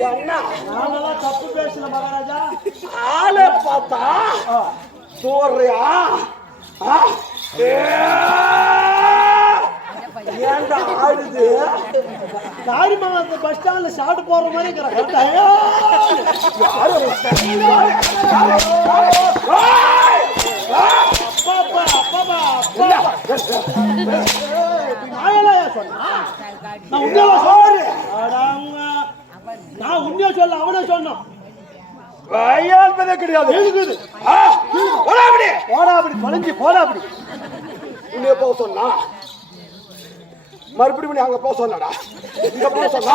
நாங்கெல்லாம் தப்பு பேசல மகாராஜா. ஆளை பார்த்தா சோறியா ஏன்டா ஆடுது? காரிமங்கலத்து பஸ் ஸ்டாண்ட்ல சாப்பிட்டு போற மாதிரி இருக்கிற நான் உண்மையா சொல்ல அவனே சொன்னான். கையாள்பதே கிடையாது. போடாபடி பழஞ்சி போடாபடி உன்னைய போக சொன்னா மறுபடியும் அங்க போக சொன்னாடா. இங்க போக சொன்னா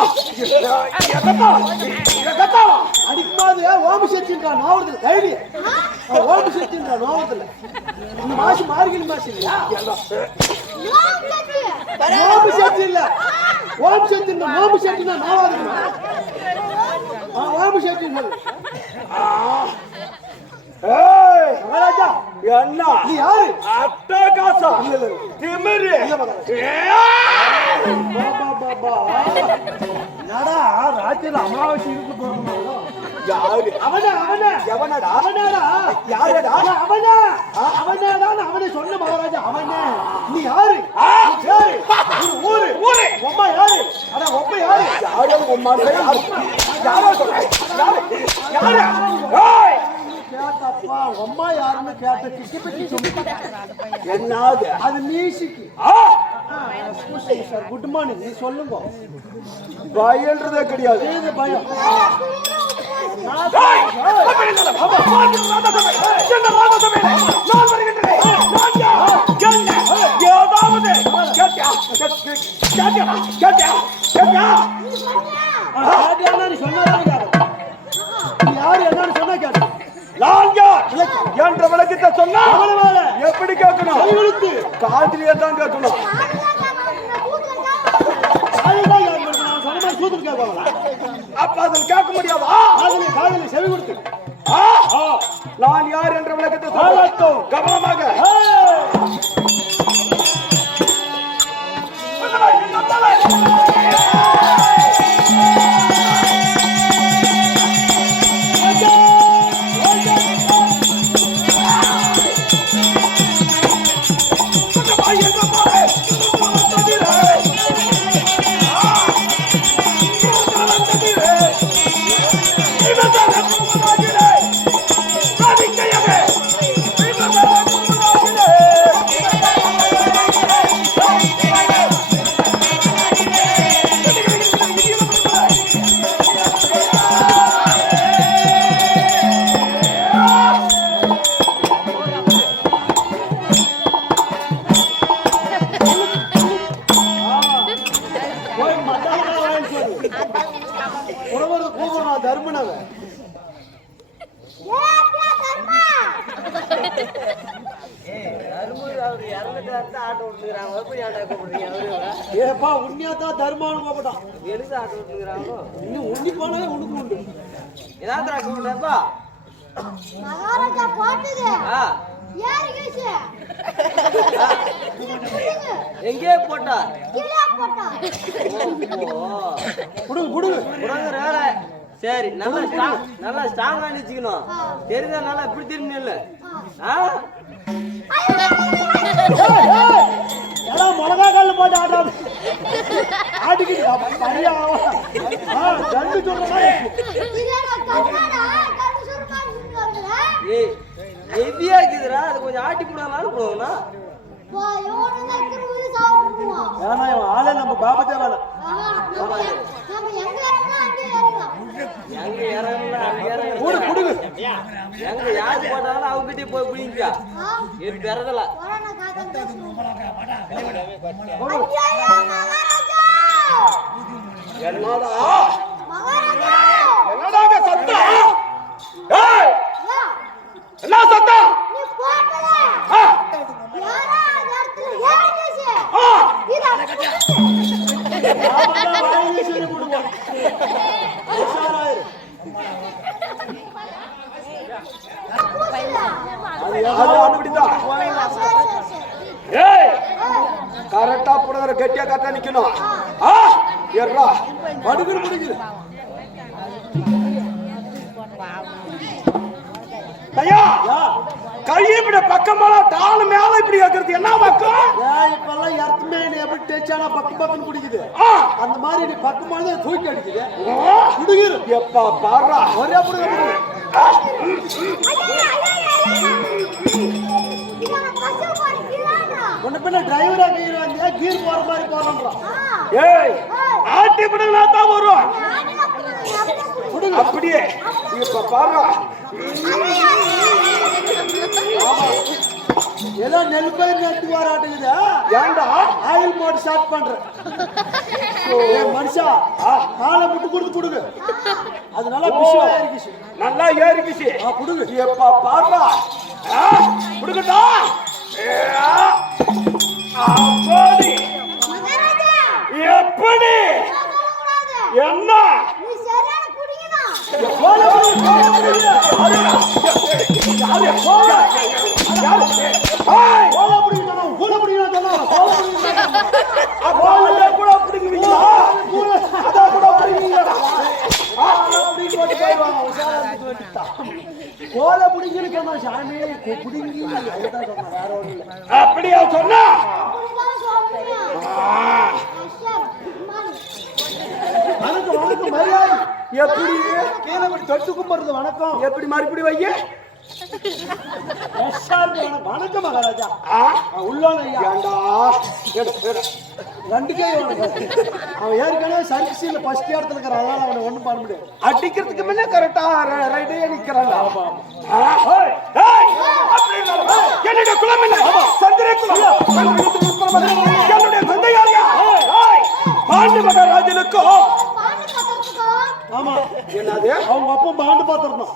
அடிக்கும்போது ஓம்பு சேர்த்துன்றா நோவதில்லை தைரியம். ஓம்பு சேர்த்துன்றா நோவதில்லை. இந்த மாசம் மார்கழி மாசம் இல்லையா? ஓம்பு சேர்த்து இல்ல ஓம்பு சேர்த்துன்றா ஓம்பு சேர்த்துனா நோவாதுமா. ஓம்பு சேர்த்து மகாராஜா என்ன நீ யாரு? அட்டா காசா திமிரு நடா ராத்திரில அமாவாசை இருக்கு போறோம். யாரு அவனா அவனா எவனடா அவனாடா யாரடா அவனா அவனாதான் அவனை சொன்ன மகாராஜா. அவனே நீ யாரு? ஊரு ஊரு உம்மா யாரு? அட உம்மா யாரு? யாரோ உம்மா யாரு? யாரோ சொல்ற யாரு ஏய் கேட்டப்பா உம்மா யாருன்னு கேட்ட கிட்டி பிட்டி சொல்லு. என்னது அது மியூசிக். Sir good morning. நீ சொல்லுங்க. பயல்றதே கிடையாது. ஏது பயம்? யாரு என்னன்னு சொன்னா கேட்டு என்ற விளக்கத்தை சொன்னா எப்படி கேட்கணும்? காதிலே தான் கேட்கணும். அப்ப அதில் கேட்க முடியாதா? செவி கொடுத்து நான் யார் என்ற விளக்கத்தை சொல்லட்டும் கவனமாக. ஏப்பா உண்மையாதான் தர்மானு போகட்டான். இன்னும் உண்ணி போனாலே உனக்கு உண்டு. எங்கே போட்டா சரி நல்லா ஸ்ட்ராங்கா நிச்சுக்கணும். தெரிஞ்சா நல்லா இப்படி திரும்பி இல்ல மிளகா கல்லு போட்டு ஆட்டாது ஆட்டுக்கிட்டு சொல்ற மாதிரி ஹெவியா இருக்குதுடா. அது கொஞ்சம் ஆட்டி போடலாம்னு போகணும்னா ஆளே நம்ம பாபத்தே வேலை. எங்க இறங்கல எங்க யாரு போட்டாலும் அவங்ககிட்டயே போய் பிடிங்கா இது பெறதல. என்னடாக சத்தம்? ஏய் என்ன சத்தம்? கரெக்டா புடவை கட்டியா கரெக்டா நிக்கணும். ஏறா படுகிற முடிக்குது ஐயா கை இப்படி பக்கமெல்லாம் டாலு மேல இப்படி வைக்கிறது என்ன பக்கம் ஏன் இப்பெல்லாம் எர்த்துமே நீ எப்படி தேய்ச்சானா பக்கம் பக்கம் குடிக்குது அந்த மாதிரி நீ பக்கமானது தூக்கி அடிக்குது குடிக்குது எப்பா பாடுறா ஒரே புடுங்க ஒண்ணு பின்ன டிரைவரா கீழ் வந்து கீர் போற மாதிரி போறோம்ன்றான் ஏய் ஆட்டி பிடுங்கனா தான் வரும் அப்படியே இப்ப பாடுறா ஏதோ நெல் பயிர் நட்டு வராட்டுக்குது ஏண்டா ஆயில் போட்டு ஸ்டார்ட் பண்றேன் மனுஷா காலை முட்டு கொடுத்து கொடுங்க அது நல்லா பிசுவா இருக்கு நல்லா ஏறிக்குச்சு கொடுங்க எப்பா பாடுறா குடுக்கட்டா அப்படி எப்படி என்ன கோலை பிடிங்கிருக்கா சாமி பிடிங்கி வேற ஒண்ணு இல்லை அப்படியா சொன்னா வணக்கம் வணக்கம் மரியாதை எப்படி கீழே இப்படி தொட்டு கும்பிடுறது வணக்கம் எப்படி மறுபடி வைய வணக்கம் மகாராஜா உள்ளோன ஐயா ஏண்டா ரெண்டு கை அவன் ஏற்கனவே சர்வீஸ்ல ஃபர்ஸ்ட் இடத்துல இருக்கிற அதனால அவனை ஒண்ணும் பண்ண முடியாது அடிக்கிறதுக்கு முன்ன கரெக்டா ரைட்டே நிக்கிறாங்க என்னுடைய குலம் என்ன சந்திர குலம் என்னுடைய தந்தை யாரியா பாண்டு மகாராஜனுக்கும் ஆமா என்னது அவங்க அப்பா பாண்டு பாத்திரணும்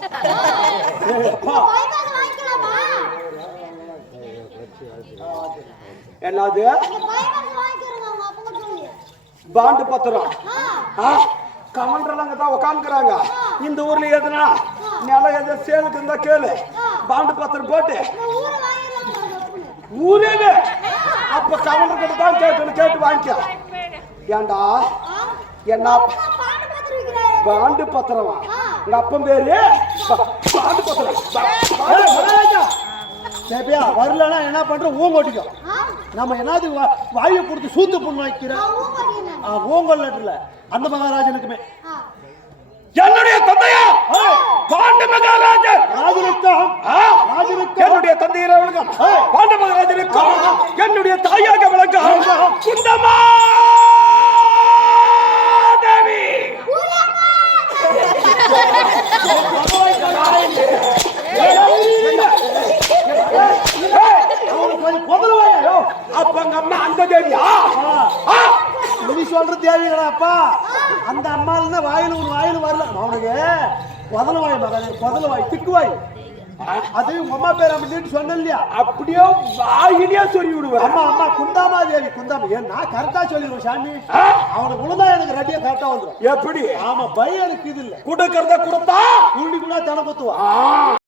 என்னது பாண்டு பத்திரம் கமண்டலாங்க தான் உட்காந்துக்கிறாங்க இந்த ஊர்ல எதுனா நிலம் எது சேலுக்கு இருந்தா கேளு பாண்டு பத்திரம் போட்டு ஊரே அப்ப கமண்டர் கிட்ட தான் கேட்கணும் கேட்டு வாங்கிக்க ஏண்டா என்ன பாண்டு பத்திரமா எங்க அப்பன் பேரு பாண்டு பத்திரம் சேப்பியா வரலன்னா என்ன பண்ற ஊங்கோட்டிக்கோ நம்ம என்னது வாயை கொடுத்து சூத்து புண்ணு வைக்கிறோம் ஊங்கல் நட்டுல அந்த மகாராஜனுக்குமே என்னுடைய தந்தையா பாண்டு மகாராஜன் ராஜனுக்கும் என்னுடைய தந்தையர் விளக்கம் பாண்டு மகாராஜனுக்கும் என்னுடைய தாயாக விளக்கம் குந்தமா தேவி அப்ப அங்க அம்மா அந்த தேவியா நீ சொல்ற தேவையாப்பா அந்த அம்மால வாயில் ஒரு வாயில் வரல அவனுக்கு முதல வாய் மகன் முதல வாய் திக்கு வாய் அது உங்க அம்மா பேர் அப்படின்னு சொன்ன இல்லையா அப்படியே வாயிலே சொல்லி விடுவேன் அம்மா அம்மா குந்தாமா தேவி குந்தாமா ஏன் நான் கரெக்டா சொல்லிடுவேன் சாமி அவனுக்கு உழுதா எனக்கு ரெடியா கரெக்டா வந்துடும் எப்படி ஆமா பயம் எனக்கு இது இல்ல கொடுக்கறத கொடுத்தா கூண்டி கூட தன குத்துவா